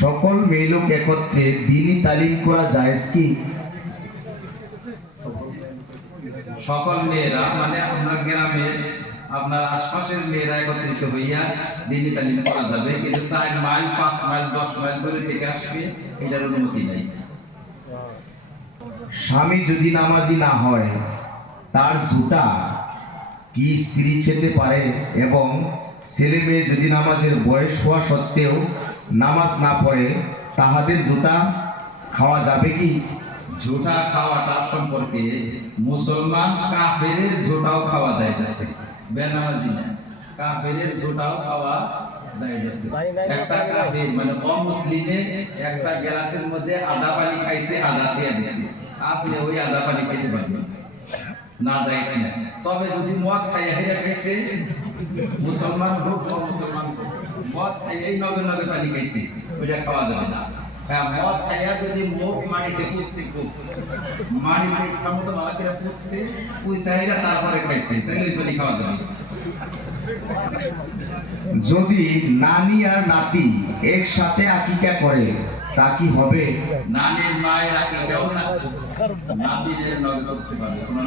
সকল মেয়ে লোক একত্রে দ্বীনি তালিম করা জায়েজ কি? সকল মেয়েরা মানে আপনার গ্রামের আপনার আশপাশের মেয়েরা একত্রিত হইয়া দ্বীনি তালিম করা যাবে, কিন্তু 4 মাইল 5 মাইল 10 মাইল দূরে থেকে আসবে এটার অনুমতি নেই। স্বামী যদি নামাজি না হয় তার ঝুটা কি স্ত্রী খেতে পারে? এবং ছেলে মেয়ে যদি নামাজের বয়স হওয়া সত্ত্বেও নামাজ না পড়ে তাহাদের ঝুটা খাওয়া যাবে কি? ঝুটা খাওয়াটা সম্পর্কে মুসলমান কাফেরের ঝুটাও খাওয়া যাইতেছে, বেনামাজি না, কাফেরের ঝুটাও খাওয়া যাইতেছে। একটা কাফের মানে অমুসলিমে একটা গ্লাসের মধ্যে আদা পানি খাইছে, আদা খেয়ে দিছে, আপনি ওই আদা পানি খেতে পারবেন না, যাইছে না। তবে যদি মদ খাইয়া হেরে খাইছে, মুসলমান হোক অমুসলমান হোক, মদ খাইয়াই নগে নগে পানি খাইছে, ওইটা খাওয়া যাবে না। হ্যাঁ, মদ খাইয়া যদি মুখ মাটিতে পুঁতছে, খুব মাটিতে ইচ্ছা মতো ভালো করে পুঁতছে, পুঁইসাইরা তারপরে খাইছে, তাহলে ওই পানি খাওয়া যাবে। যদি নানি আর নাতি একসাথে আকিকা করে তা কি হবে? নানির মায়ের আকিকাও না নাতিদের নগে করতে পারবে, কোনো